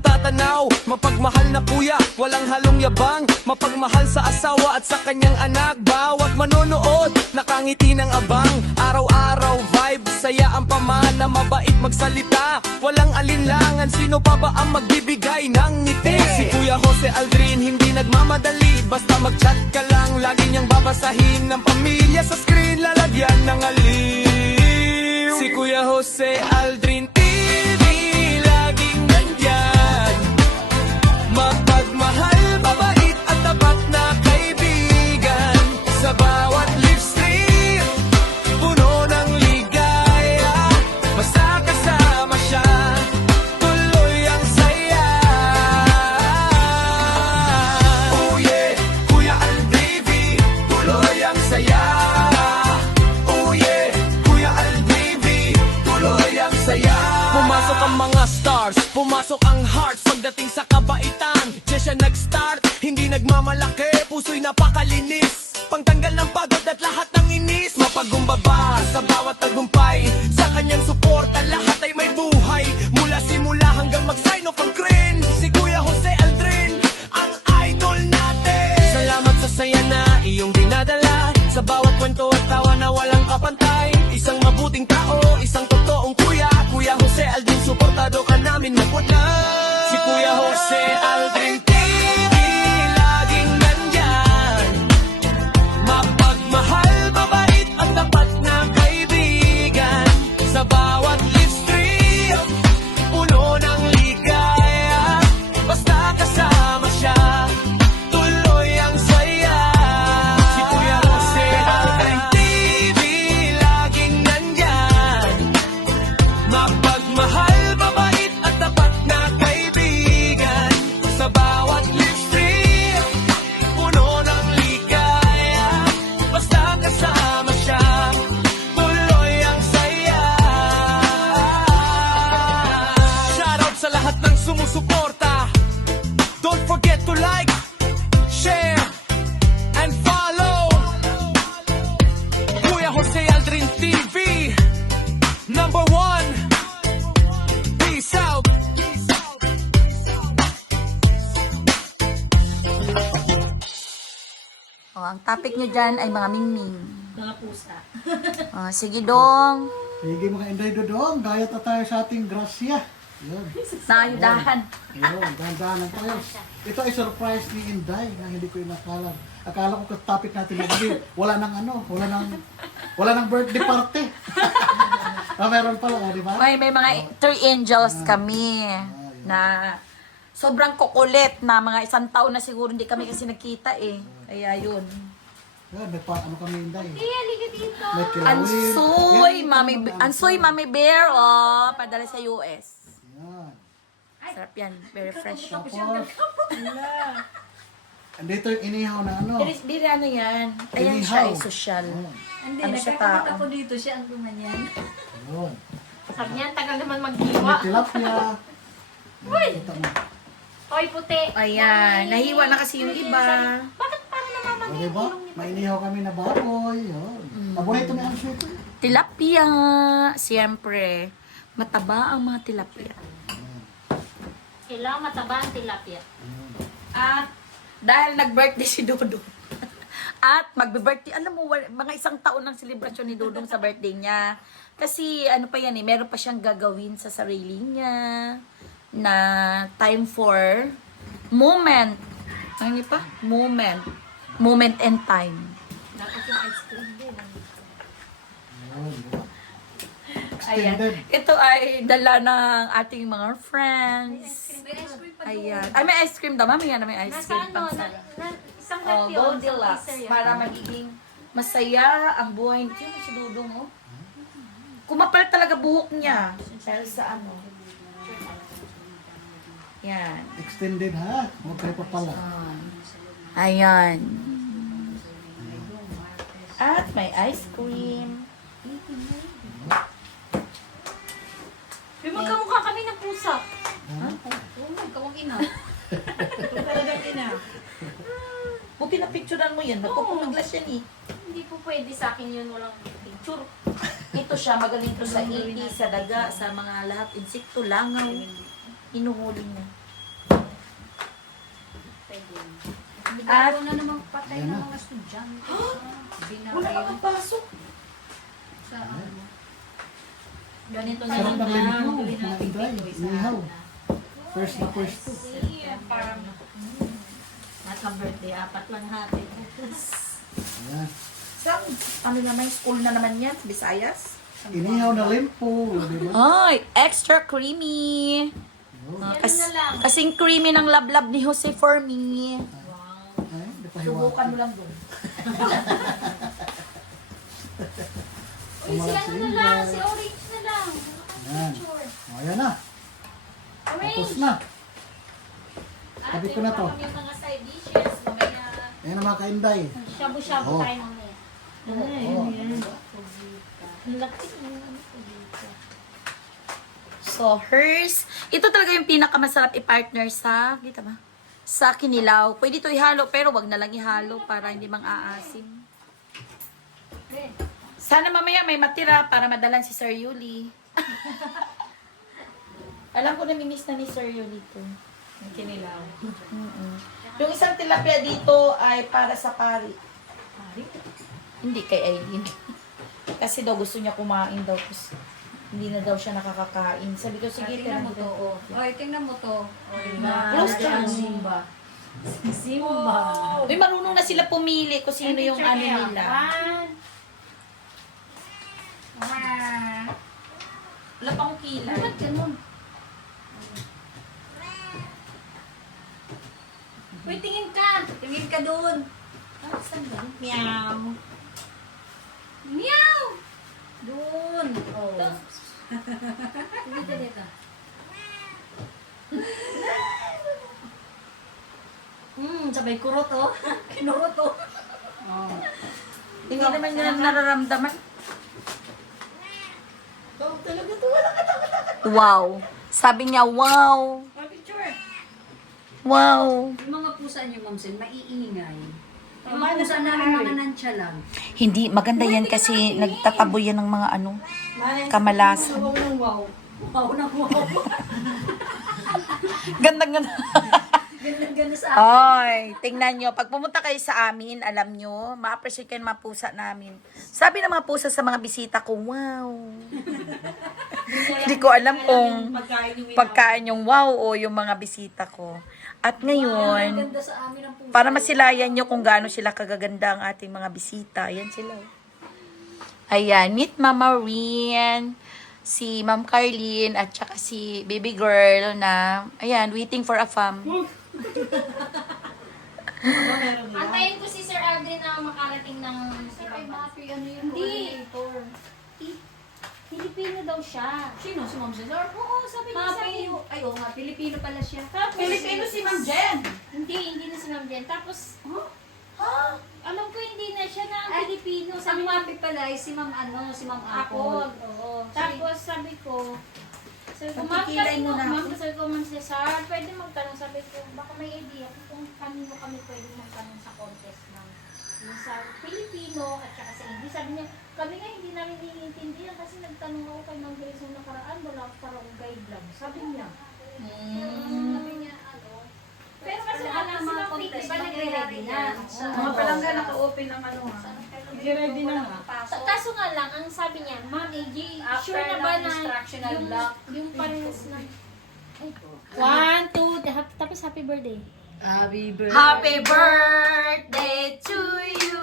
natatanaw. Mapagmahal na kuya, walang halong yabang. Mapagmahal sa asawa at sa kanyang anak. Bawat manonood, nakangiti ng abang. Araw-araw vibe, saya ang pamana. Mabait magsalita, walang alinlangan. Sino pa ba ang magbibigay ng ngiti? Si Kuya Jose Aldrin, hindi nagmamadali. Basta mag-chat ka lang, lagi niyang babasahin. Ng pamilya sa screen, lalagyan ng aliw. Si Kuya Jose Aldrin TV, laging nandyan. Mapagmahal, mabait at tapat na kaibigan. Sa bawat live stream, puno ng ligaya. Basta kasama siya, tuloy ang saya. Oh yeah, Kuya Aldrin TV, tuloy ang saya. Oh yeah, Kuya Aldrin TV, tuloy ang saya. Pumasok ang mga stars, pumasok ang hearts. Pagdating sa kabaitan, siya nag-start. Hindi nagmamalaki, puso'y napakalinis. Pangtanggal ng pagod at lahat ng inis. Mapagumbaba sa bawat tagumpay. Sa kanyang suporta, lahat ay may buhay. Mula simula hanggang mag-sign off ang crane. Si Kuya Jose Aldrin, ang idol natin. Salamat sa saya na iyong dinadala. Sa bawat kwento at tawa na walang kapantay. Isang mabuting tao, isang totoong kuya. Kuya Jose Aldrin, suportado ka namin magwala. Si Kuya Jose Aldrin TV, laging nandyan. Mapagmahal, mabait at tapat na kaibigan. Sa bawat live stream, puno ng ligaya. Basta kasama siya, tuloy ang saya. Si Kuya Jose Aldrin TV, laging nandyan. Mapagmahal, mabait at tapat na kaibigan. Sa bawat live stream, puno ng ligaya. Basta kasama siya, tuloy ang saya. Shoutout sa lahat ng sumusuporta. Don't forget to like, share, and follow Kuya Jose Aldrin TV, number 1. Peace out. Oh, ang topic nyo dyan ay mga mingming. Mga pusa. Oh, sige dong. Sige mga Inday Dodong, gaya ta tayo sa ating grasya. Yun. Nayudahan. Yun, dahan-dahan lang tayo. Ito ay surprise ni Inday na hindi ko inakala. Akala ko topic natin magiging wala nang ano, wala nang birthday party. Meron pala, di ba? May mga three angels kami na sobrang kukulit na mga isang taon na siguro hindi kami kasi nakita eh. Kaya yun. Yun, may ano kami Inday. Halika dito. May kilawin. Ansoy, Mami Bear, oh, padala sa US. Yan. Sarap yan, very fresh. Tapos, andito yung inihaw na ano. Biri ano yan? Ayan Inihaw. siya ay social. Hindi, Ano siya nagkakapat tao? ako dito. Siya ang gumanyan. Yun. Sabi niya, tagal naman May maghiwa. tilapia. Uy! Kita mo. Oy, puti. Ayan, nahiwa na kasi yung iba. Bakit parang namamagay O, diba? May inihaw kami na baboy. Yun. Paborito ni Ansel ito. Tilapia, siyempre. Mataba ang mga tilapia. Kailangan mataba ang tilapia. At dahil nag-birthday si Dodong. At magbe-birthday, alam mo, mga isang taon ng selebrasyon ni Dodong sa birthday niya. Kasi ano pa yan eh, meron pa siyang gagawin sa sarili niya na time for moment. Ano yun pa? Moment. Moment and time. Dapat yung ice cream din. Yun. Ayan. Extended. Ito ay dala ng ating mga friends. May ice cream pa Ayan. Ay, may ice cream daw. Mamaya na may ice Nasa cream. ano, pang sarap. isang Oh, lati Goldilocks. Para magiging masaya ang buhay. Sino si Dudong, oh? Kumapal talaga buhok niya. Dahil sa ano. Yan. Extended ha. Huwag kayo pa pala. Ayan. At may ice cream. Magkamukha kami ng pusa. Ha? Oo, magkawang ina. Talagang ina. Buti na picturean mo yan. Napupumaglas yan eh. Hindi po pwede sa akin yun, walang picture. Ito siya, magaling to sa iti, sa daga, sa mga lahat, insekto, langaw. Inuhuli niya. Pwede. At Ano na namang patay Ayan ng na. mga estudyante. wala kang pasok. Sa ano. Ganito na Sarap lang ng na. limpo, mga Inday. Inihaw. First na pwesto. Parang naka-birthday, 4 lang natin. Ayan. Sam, ano naman, school na naman yan, Visayas? Inihaw na limpo. Di ba? Ay, extra creamy. Yun. Kasing creamy ng lablab ni Jose for me. Ay, di pa Subukan mo hiwa. lang doon. Uy, si ano na lang, si Orange na lang. Ayan. Picture. O, ayan na. Tapos na. Sabi ko na to. Yung mga side dishes, mamaya. Ayan na mga kainday. Shabu-shabu Oh. tayo mamaya. Oo. Ang laki ng ano ko dito. So, hers. Ito talaga yung pinakamasarap i-partner sa, kita ba? Sa kinilaw. Pwede ito ihalo, pero wag na lang ihalo para hindi mang-aasim. Sana mamaya may matira para madalan si Sir Yuli. Alam ko namimiss na ni Sir Yuli ito. Yung kinilaw. Yung isang tilapia dito ay para sa pari. Hindi kay Aileen. Kasi daw gusto niya kumain daw. Kasi hindi na daw siya nakakakain. Sabi ko, sige, Tingnan mo tingnan to. mo. Oy, tingnan mo to. Close ka. Simba. Simba. Uy, marunong na sila pumili kung sino yung ano nila. Wala pa akong kilay. Ba't ganun? Uy, tingin ka. Tingin ka doon. Saan ba? Meow. Meow! Doon. Oh. Dito, dito. Sabay kurot oh. Kinurot oh. Hindi naman niya nararamdaman. Wow. Sabi niya, wow. Picture. Wow. Yung mga pusa niyo, Ma'am Sen, maiingay. Yung mga pusa namin, mga nantya lang. Hindi, maganda yan kasi nagtataboy yan ng mga ano, kamalasan. Wow na wow. Ganda-ganda. Ganda sa Ay, tingnan nyo. Pag pumunta kayo sa amin, alam nyo, ma-appreciate kayo ng mga pusa namin. Sabi ng mga pusa sa mga bisita ko, wow. Hindi ko alam kung pagkain yung wow o yung mga bisita ko. At ngayon, ganda sa amin ang pusa. para masilayan nyo kung gaano sila kagaganda ang ating mga bisita. Ayan sila. Ayan, meet Mama Rian, si Ma'am Carlene, at saka si baby girl na, ayan, waiting for a fam. Antayin ko si Sir Aldrin na makarating ng Hindi. Filipino daw siya. Sino? Si Ma'am Sen? Oo, sabi niya sa iyo. Ay, oo nga, Pilipino pala siya. Tapos, si Ma'am Jen. Hindi na si Ma'am Jen. Tapos, alam ko hindi na siya na Ay, Filipino. Ang Sabi mapi pala ay si Ma'am si Ma'am Apple. Apple. Oo. Tapos sabi ko, ma'am, Pagkikilay kasi mo na ma'am, ako. sabi ko, ma'am Cesar, pwede magtanong. Sabi ko, baka may idea kung kanino kami pwede magtanong sa contest ng yung sa Filipino at saka sa English. Sabi niya, kami nga hindi namin iniintindihan kasi nagtanong ako kay Ma'am Grace nung nakaraan, wala ako parang guide lang. Sabi niya. Sabi niya, ano. Pero kasi alam si Ma'am Vicky, di ba nagre-ready na? Mga palangga naka-open ng ano ha. Ready na nga. Kaso nga lang, ang sabi niya, Ma'am AJ, After sure na ba ng na instructional yung, block. yung parehas na... Ay. 1, 2, tapos happy birthday. Happy birthday. Happy birthday to you.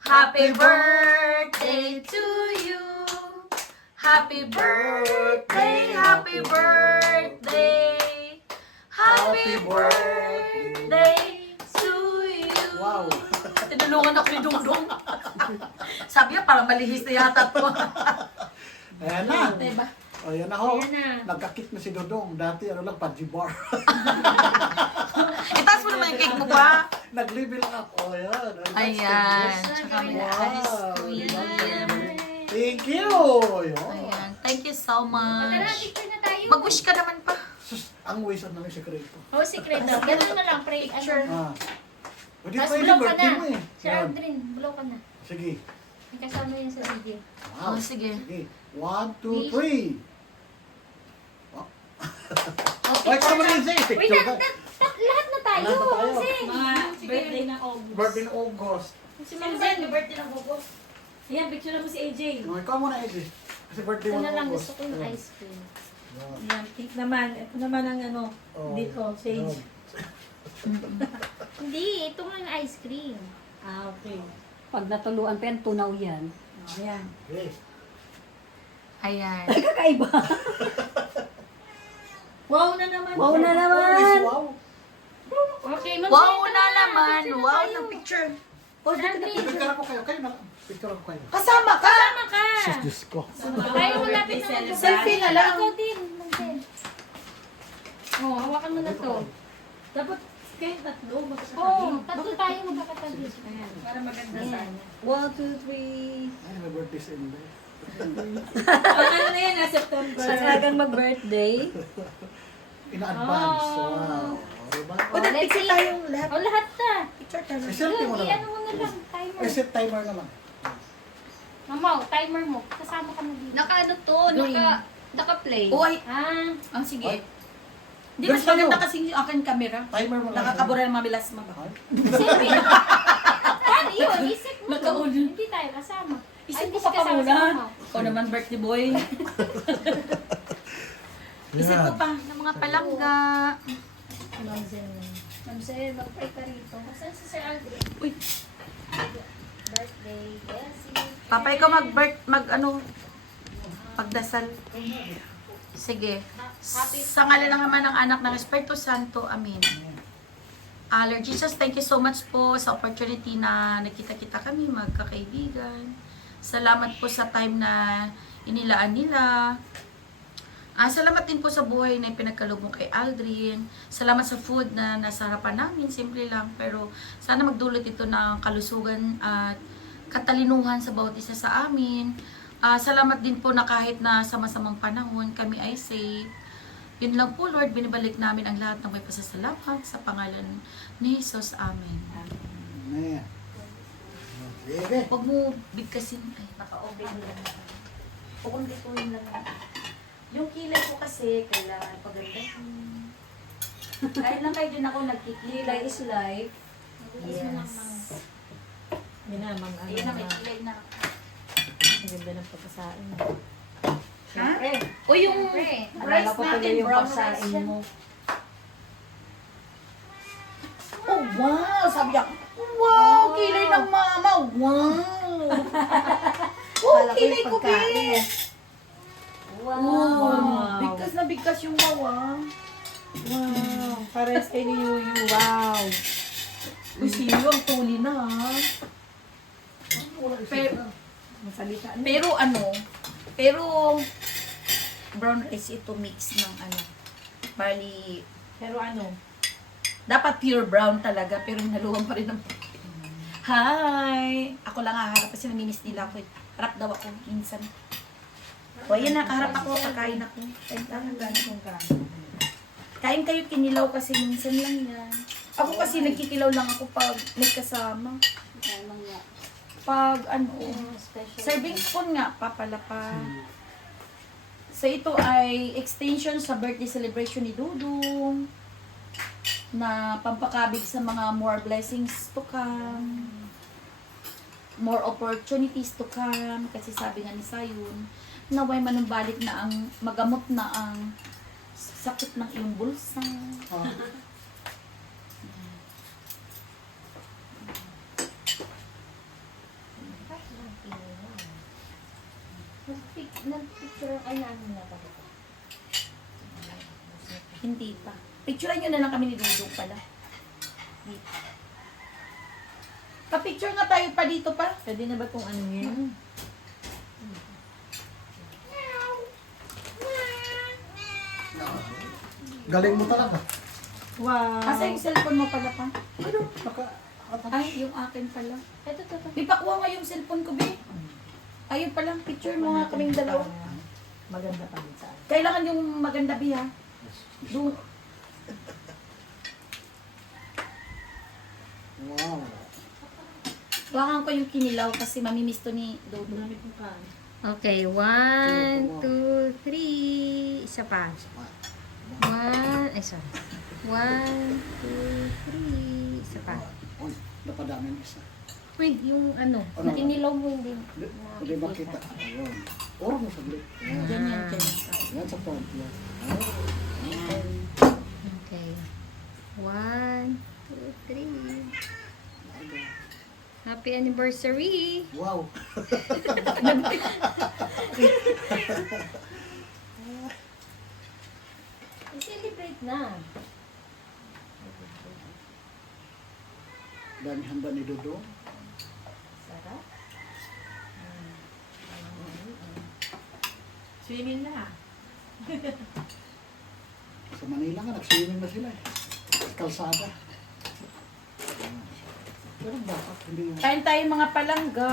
Happy birthday to you. Happy birthday, happy birthday. Happy birthday to you. Wow. Tinulungan ako ni Dudong. Sabi niya, parang malihis na yata to. Ayan na. Diba? O, ayan na ho. Ayan na. Nagkakit na si Dodong. Dati ano lang, pajibar. Itaas mo naman yung cake mo ba? Nag-level up. O, ayan. Ayan. Tsaka may ice Wow. cream. Thank you. Ayan. Ayan. Thank you so Tara, much. picture na tayo. Mag-wish ka naman pa. Sus, ang ways at namin sekreto. Oh, secret daw. Ganun na lang, pray. Picture. Ah. Pwede Tapos pwede, blow ka birthday na. mo eh. Sir Yan. Aldrin, blow ka na. Sige. May kasama yun sa video. Wow. Oh, sige. Sige. 1, 2, 3. Okay, Wait, naman yun sa'yo. Wait, Picture ka. lahat na tayo. Wala pa tayo. Kasi, Mga birthday ng August. Birthday in August. Si Ma'am Zen, may birthday ng August. Ayan, picture mo si AJ. No, ikaw muna, Eddie. Kasi birthday ito mo na ng lang August. gusto ko yung ice cream. Ayan, pink naman. Ito naman ang ano, Oh, dito, shades. Hindi, ito nga yung ice cream. Ah, okay. Pag natuluan pa yan, tunaw yan. Ayan. Okay. Ayan. Kakaiba. Wow na naman. Wow na Always naman. wow. Okay, Ma'am Wow Zen, na ito naman. Picture na Wow tayo. ng picture. Picture ako kayo. Kayo na. Picture ako kayo. Kasama ka! Kasama ka. Diyos ko. Tayo malapit na mag Selfie na lang. Ikaw din, Ma'am Zen. Oh, hawakan mo na to. Dapat kayo tatlo, magkakatabi. Oo, tatlo tayo magkakatabi. Para maganda sana. 1, 2, 3. Ay, may birthday sa Inday. Ano na yan, September. Sasalagang mag-birthday. In advance. Oh. Wow. O, diba? O, picture tayong lahat. O, lahat na. Picture tayo. Selfie mo na lang. Ano mo na lang, timer. Ay, set timer na lang. Mamaw, timer mo. Kasama ka na dito. Naka-ano to? Green. Naka-play. Uy, Ah, sige. Hindi, Ganun mas maganda sa'yo. kasi yung akin camera. Timer mo lang. Nakakabura ng mamilas ba? isipin. Paano yun? Isip mo to. Nagkaulo. Hindi tayo kasama. Isip Ay, ko hindi pa kasama si muna. Mamaw. O naman, birthday boy. Isip ko pa ng mga palangga. Ma'am Zen. Ma'am Zen, mag-pray ka rito. Saan si Sir Aldrin? Uy. Birthday, blessing. Papay ko pagdasal. Sige. Sa ngalan ng Ama ng Anak ng Espiritu Santo. Amen. Lord Jesus, thank you so much po sa opportunity na nakita-kita kami, magkakaibigan. Salamat po sa time na inilaan nila. Salamat din po sa buhay na pinagkaloob mo kay Aldrin. Salamat sa food na nasa harapan namin. Simple lang. Pero sana magdulot ito ng kalusugan at katalinuhan sa bawat isa sa amin. Salamat din po na kahit na sa masamang panahon, kami ay safe. Yun lang po, Lord. Binibalik namin ang lahat ng may pasasalamat sa pangalan ni Jesus. Amen. Amen. Okay. Huwag mo bigkasin. Ay, Naka-obey lang. kukundi-kunin lang. Yung kilay ko kasi, kailangan pagandahin. Kahit lang kayo din ako nagkikilay. Kilay is life. Yes. Yun naman. Ayun na, may kilay na. Ang ganda ng pagkasain. Ha? O yung Siyempre. rice Alala ko tuloy natin, yung brown pagkasain rice yan. mo. Oh, wow! Sabi niya, wow! Kilay ng mama! Wow! Oh, Akala ko kilay yung ko, pagkain. be! Wow! Bigkas na bigkas yung mawa. Wow. Pares kay ni Yuyu. Wow. Uy, sino ang tuli na, ha? Pero, Masalita. pero brown rice ito mix ng barley. Pero ano? Dapat pure brown talaga, pero naluwang pa rin ng Hi! Ako lang haharap kasi naminis nila ako. Harap daw ako minsan. O ayan, nakaharap ako, pagkain ako. Kain Kain kayo, kinilaw kasi minsan lang yan. Ako kasi nagkikilaw lang ako pag may kasama. Pag serving spoon nga, papalapa. So ito ay extension sa birthday celebration ni Dudong na pampakabig sa mga more blessings to come, more opportunities to come, kasi sabi nga ni Sayon, naway manumbalik na ang, magamot na ang sakit ng iyong bulsa. Nag-picture ay namin na ba? Hindi pa. Picturean nyo na lang kami ni Dudong pala. Dito. Pa-picture nga tayo pa dito pa. Pwede na ba itong ano yan? Galing mo talaga. Wow. Asa yung cellphone mo pala pa? Ano? Ay, yung akin pala. Ito. Di pakuha nga yung cellphone ko, be. Ayun pala, picture mo nga kaming dalawa. Maganda pa rin sa akin. Kailangan yung maganda, be, ha? Doon. Wow. Wakan ko yung kinilaw kasi mamimiss to ni Dodo. Okay, 1, 2, 3. Isa pa. 1, ay sorry. 1, 2, 3. Isa pa. Uy, napadami ng isa. Wait, yung ano, Ano? na inilaw mo hindi. Hindi makita. Ayun. Oro mo saglit. Ayan. Ganyan, ganyan. Yan sa front. Yan. Okay. 1, 2, 3. Happy anniversary! Wow. I-celebrate na. Dami handa ni Dodo. Sarap. Swimming na. Sa Manila nga, nag-swimming na sila eh. Sa kalsada. Pero bakit hindi yung... Kain tayo mga palangga.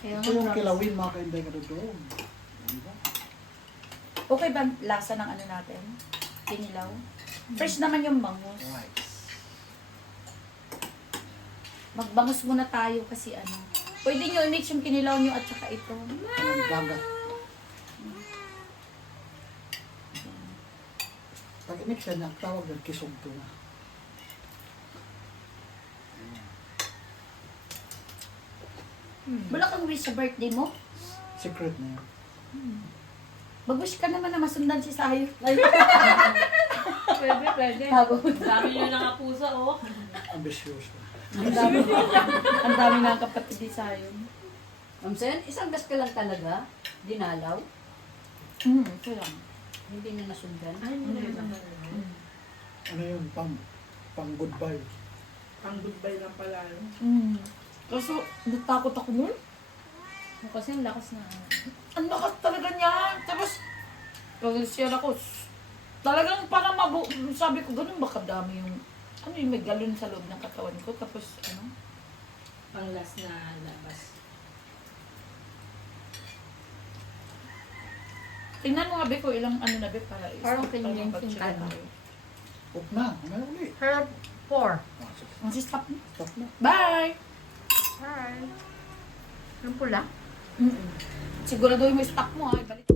Ito yung kilawin mga kainday ka Dodo. Diba? Okay ba ang lasa ng ano natin? Kinilaw? Fresh naman yung bangus. Right. Magbangus muna tayo kasi ano. Pwede nyo i-mix yung kinilaw nyo at saka ito. Ang dagat. Pag i-mix yan, ang tawag ng kisog to na. Wala kang wish sa birthday mo? Secret na yan. Mag-wish ka naman na masundan si Sayo. Pwede, pwede. Bago. Sabi niyo na nga pusa, oh. Ambisyoso. Ang dami. Ang dami ng kapatid ni Sayo. Ma'am Sen, isang gas ka lang talaga? Dinalaw? Ito lang. Hindi na nasundan? Ano yun? Pang goodbye. Pang goodbye lang pala. Kaso, natakot ako nun. Kasi ang lakas na. Ang lakas talaga niya. Tapos, pag-share ako, talagang parang sabi ko, ganun ba kadami yung, ano yung may galon sa loob ng katawan ko. Tapos, ano, Pang last na labas. tingnan mo nga, Be, ko ilang ano na, Be, para Parang stop tayo, convincing mag-check ka, no? tayo. Up na. Ano ulit? Herb 4. Ah, sige. Ang stop na. Stop na. Bye! Hi. Yung pula? Siguraduhin mo yung stock mo, ha? Ibalik.